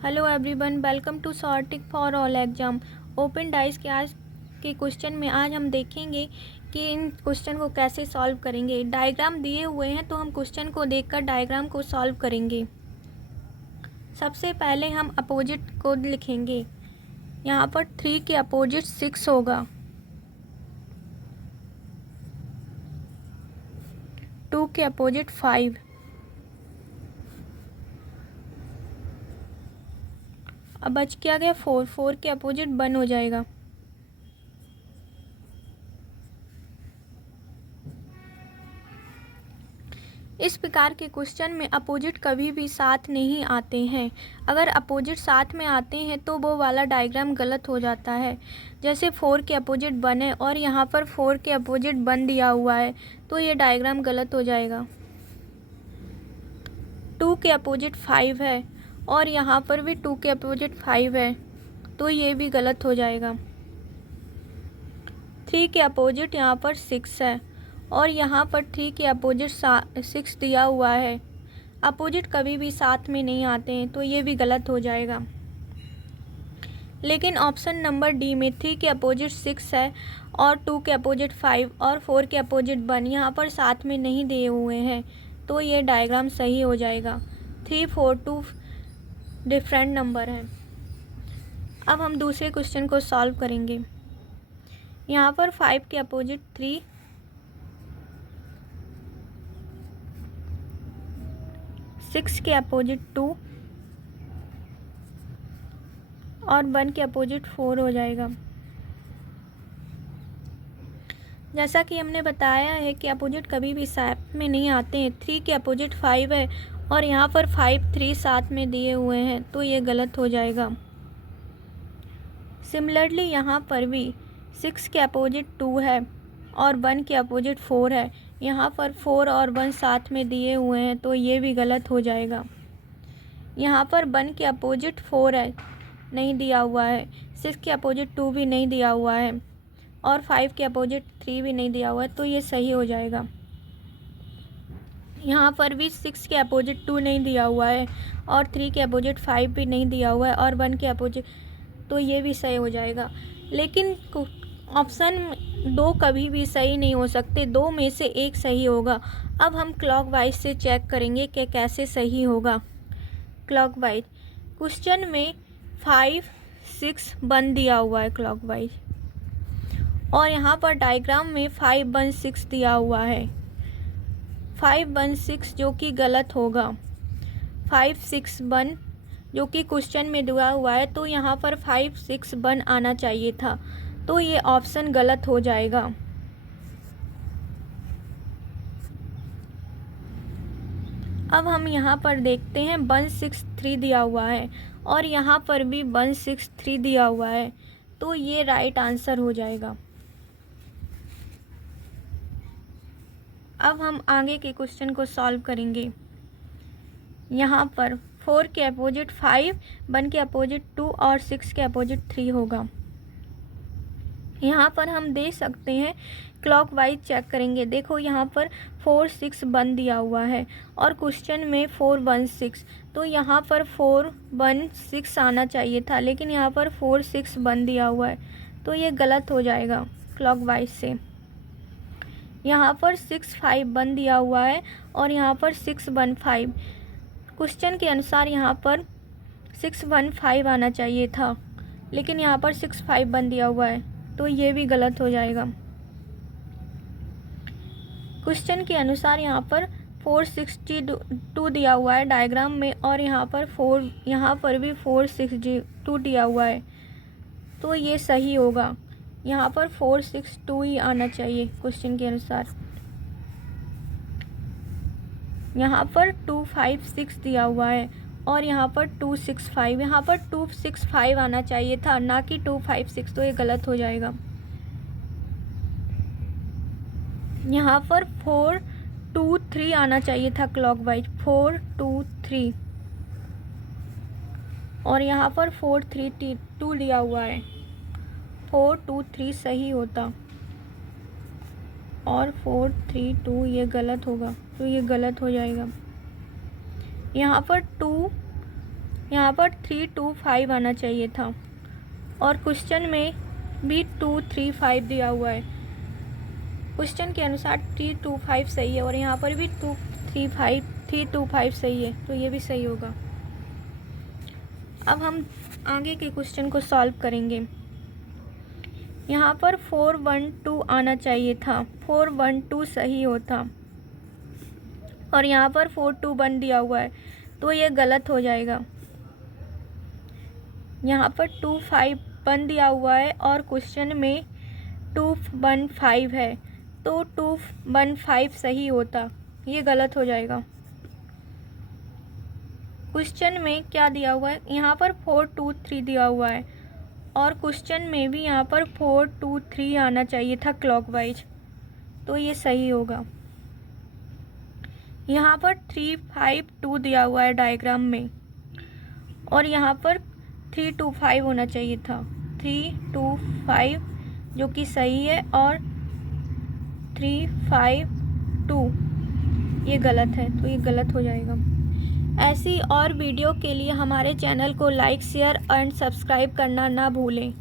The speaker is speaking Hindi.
हेलो एवरीवन, वेलकम टू सॉर्टिक for all exam. Open dice के आज के क्वेश्चन में आज हम देखेंगे कि इन क्वेश्चन को कैसे सॉल्व करेंगे। डायग्राम दिए हुए हैं तो हम क्वेश्चन को देखकर डायग्राम को सॉल्व करेंगे। सबसे पहले हम अपोजिट को लिखेंगे। यहाँ पर 3 के अपोजिट 6 होगा, 2 के अपोजिट 5, अब बच क्या गया 4, 4 के अपोजिट 1 हो जाएगा। इस प्रकार के क्वेश्चन में अपोजिट कभी भी साथ नहीं आते हैं। अगर अपोजिट साथ में आते हैं तो वो वाला डायग्राम गलत हो जाता है। जैसे 4 के अपोजिट 1 है और यहाँ पर 4 के अपोजिट 1 दिया हुआ है तो ये डायग्राम गलत हो जाएगा। 2 के अपोजिट 5 है और यहाँ पर भी 2 के अपोजिट 5 है तो ये भी गलत हो जाएगा। 3 के अपोजिट यहाँ पर 6 है और यहाँ पर 3 के अपोजिट 6 दिया हुआ है। अपोजिट कभी भी साथ में नहीं आते हैं तो ये भी गलत हो जाएगा। लेकिन ऑप्शन नंबर डी में 3 के अपोजिट 6 है और 2 के अपोजिट 5 और 4 के अपोजिट 1 यहाँ पर साथ में नहीं दिए हुए हैं तो ये डायग्राम सही हो जाएगा। 3, 4, 2 डिफरेंट नंबर हैं। अब हम दूसरे क्वेश्चन को सॉल्व करेंगे। यहाँ पर 5 के अपोजिट 3, 6 के अपोजिट 2 और 1 के अपोजिट 4 हो जाएगा। जैसा कि हमने बताया है कि अपोजिट कभी भी साथ में नहीं आते हैं। 3 के अपोजिट 5 है और यहाँ पर 5, 3 साथ में दिए हुए हैं तो ये गलत हो जाएगा। सिमिलरली यहाँ पर भी 6 के अपोजिट 2 है और 1 के अपोजिट 4 है। यहाँ पर 4 और 1 साथ में दिए हुए हैं तो ये भी गलत हो जाएगा। यहाँ पर 1 के अपोजिट 4 है, नहीं दिया हुआ है। 6 के अपोजिट 2 भी नहीं दिया हुआ है और 5 के अपोजिट 3 भी नहीं दिया हुआ है तो ये सही हो जाएगा। यहाँ पर भी 6 के अपोजिट 2 नहीं दिया हुआ है और 3 के अपोजिट 5 भी नहीं दिया हुआ है और 1 के अपोजिट, तो ये भी सही हो जाएगा। लेकिन ऑप्शन 2 कभी भी सही नहीं हो सकते, 2 में से एक सही होगा। अब हम क्लॉकवाइज से चेक करेंगे कि कैसे सही होगा। क्लॉकवाइज क्वेश्चन में 5, 6, 1 दिया हुआ है क्लॉकवाइज और यहाँ पर डायग्राम में 5, 1, 6 दिया हुआ है। 5, 1, 6 जो कि गलत होगा। 5, 6, 1 जो कि क्वेश्चन में दिया हुआ है तो यहाँ पर 5, 6, 1 आना चाहिए था तो ये ऑप्शन गलत हो जाएगा। अब हम यहाँ पर देखते हैं 1, 6, 3 दिया हुआ है और यहाँ पर भी 1, 6, 3 दिया हुआ है तो ये राइट आंसर हो जाएगा। अब हम आगे के क्वेश्चन को सॉल्व करेंगे। यहाँ पर 4 के अपोजिट 5, 1 के अपोजिट 2 और 6 के अपोजिट 3 होगा। यहाँ पर हम देख सकते हैं, क्लॉकवाइज चेक करेंगे। देखो यहाँ पर 4, 6, 1 दिया हुआ है और क्वेश्चन में 4, 1, 6 तो यहाँ पर 4, 1, 6 आना चाहिए था लेकिन यहाँ पर 4, 6, 1 दिया हुआ है तो ये गलत हो जाएगा क्लॉकवाइज से। यहाँ पर 6, 5, 1 दिया हुआ है और यहाँ पर 6, 1, 5 क्वेश्चन के अनुसार यहाँ पर 6, 1, 5 आना चाहिए था लेकिन यहाँ पर 6, 5, 1 दिया हुआ है तो ये भी गलत हो जाएगा। क्वेश्चन के अनुसार यहाँ पर 462 दिया हुआ है डायग्राम में और यहाँ पर भी 462 दिया हुआ है तो ये सही होगा। यहाँ पर 462 ही आना चाहिए क्वेश्चन के अनुसार। यहाँ पर 256 दिया हुआ है और यहाँ पर 265, यहाँ पर 265 आना चाहिए था ना कि 256 तो ये गलत हो जाएगा। यहाँ पर 4, 2, 3 आना चाहिए था क्लॉकवाइज, 4, 2, 3 और यहाँ पर 4, 3, 2 दिया हुआ है। 4, 2, 3 सही होता और 4, 3, 2 ये गलत होगा तो ये गलत हो जाएगा। यहाँ पर 2, यहाँ पर 3 2 5 आना चाहिए था और क्वेश्चन में भी 2 3 5 दिया हुआ है। क्वेश्चन के अनुसार 3 2 5 सही है और यहाँ पर भी 2 3 2 5 सही है, तो ये भी सही होगा। अब हम आगे के क्वेश्चन को सॉल्व करेंगे। यहाँ पर 4 1 2 आना चाहिए था, 4 1 2 सही होता और यहाँ पर 4 2 1 दिया हुआ है, तो ये गलत हो जाएगा। यहाँ पर 2 5 1 दिया हुआ है और क्वेश्चन में 2 1 5 है, तो 2 1 5 सही होता, ये गलत हो जाएगा। क्वेश्चन में क्या दिया हुआ है, यहाँ पर 4 2 3 दिया हुआ है और क्वेश्चन में भी यहाँ पर 4 2 3 आना चाहिए था क्लॉकवाइज, तो ये सही होगा। यहाँ पर 3 5 2 दिया हुआ है डायग्राम में और यहाँ पर 3 2 5 होना चाहिए था, 3 2 5 जो कि सही है और 3 5 2 ये गलत है, तो ये गलत हो जाएगा। ऐसी और वीडियो के लिए हमारे चैनल को लाइक शेयर एंड सब्सक्राइब करना ना भूलें।